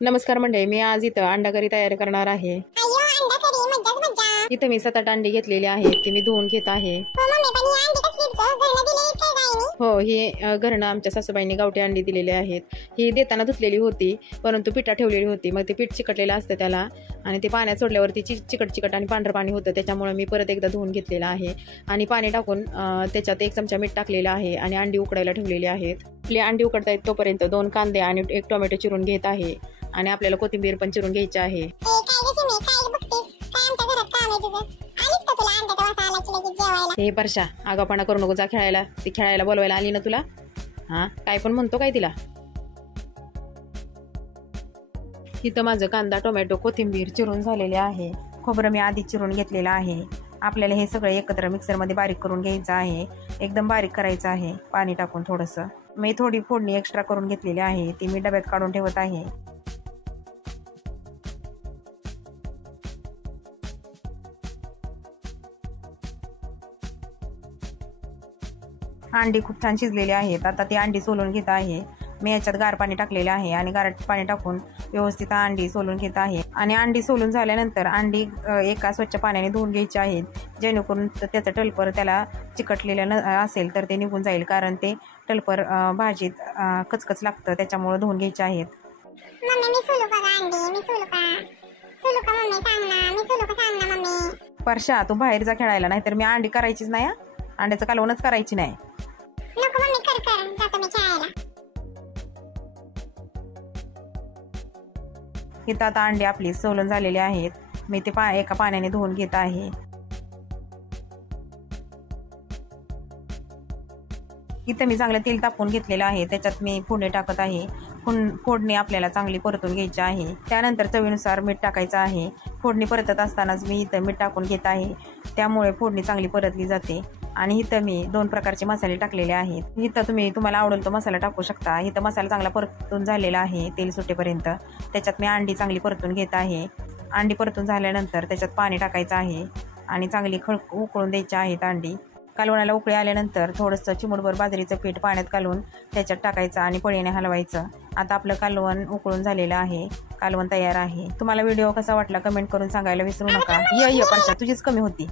नमस्कार मंडळी, मी आज इथं अंडा करी तयार करणार आहे। अय्यो, अंडा करी मज्जाच मज्जा। इथं मी 7-8 अंडी घेतलेली आहेत, ती मी धुवून घेत आहे। हो मम्मी, पण ही अंडी कसली घरनं दिली काय गायनी? हो, ही घरनं आमच्या सासूबाईंनी गावठी अंडी दिलेली आहेत। ही देताना धुतलेली होती, परंतु पिठा ठेवलेली होती। मग ते पीठ चिकटलेलं असतं त्याला, आणि ते पाण्यात सोडल्यावरती चिकट आणि पांढरं पाणी होतं, त्याच्यामुळे मी परत एकदा धुवून घेतलेलं आहे। आणि पाणी टाकून त्याच्यात 1 चमचा मीठ टाकलेलं आहे आणि अंडी उकडायला ठेवलेली आहेत। आपली अंडी उकडतायत तोपर्यंत 2 कांदे आणि 1 टोमॅटो चिरून घेत आहे, आणि आपल्याला कोथिंबीर पण चिरून घ्यायची आहे। हे परशा, आगापणा करू नको, जा खेळायला। ती खेळायला बोलवायला आली ना तुला? हा, काय पण म्हणतो काय तिला? इथं माझं कांदा, टोमॅटो, कोथिंबीर चिरून झालेले आहे। खोबरं मी आधी चिरून घेतलेलं आहे। आपल्याला हे सगळं एकत्र मिक्सरमध्ये बारीक करून घ्यायचं आहे, एकदम बारीक करायचं आहे, पाणी टाकून थोडंसं। मी थोडी फोडणी एक्स्ट्रा करून घेतलेली आहे, ती मी डब्यात काढून ठेवत आहे। अंडी खूप छान शिजलेली आहेत। आता ती अंडी सोलून घेत आहे। मी याच्यात गार पाणी टाकलेले आहे आणि गार पाणी टाकून व्यवस्थित अंडी सोलून घेत आहे। आणि अंडी सोलून झाल्यानंतर अंडी एका स्वच्छ पाण्याने धुवून घ्यायची आहेत, जेणेकरून त्याचं टलपर त्याला चिकटलेलं असेल तर ते निघून जाईल, कारण ते टलपर भाजीत कचकच लागतं, त्याच्यामुळे धुवून घ्यायचे आहेत। परशा, तू बाहेर जा खेळायला, नाहीतर मी अंडी करायचीच नाही, अंड्याचं कालवणच करायची नाही। इथं आता अंडी आपली सोलून झालेली आहेत, मी ते एका पाण्याने धुवून घेत आहे। इथं मी चांगलं तेल तापवून घेतलेलं आहे, त्याच्यात मी फोडणी टाकत आहे। फोडणी आपल्याला चांगली परतून घ्यायची आहे, त्यानंतर चवीनुसार मीठ टाकायचं आहे। फोडणी परतत असतानाच मी इथं मीठ टाकून घेत आहे, त्यामुळे फोडणी चांगली परतली जाते। आणि इथं मी 2 प्रकारचे मसाले टाकलेले आहेत। इथं तुम्हाला आवडेल तो मसाला टाकू शकता। इथं मसाला चांगला परतून झालेला आहे तेल सुटेपर्यंत, त्याच्यात मी अंडी चांगली परतून घेत आहे। अंडी परतून झाल्यानंतर त्याच्यात पाणी टाकायचं आहे आणि चांगली उकळून द्यायची आहेत अंडी। कालवणाला उकळी आल्यानंतर थोडंसं चिमूटभर बाजरीचं पीठ पाण्यात घालून त्याच्यात टाकायचं आणि पळीने हलवायचं। आता आपलं कालवण उकळून झालेलं आहे, कालवण तयार आहे। तुम्हाला व्हिडिओ कसा वाटला कमेंट करून सांगायला विसरू नका। परशा, तुझीच कमी होती।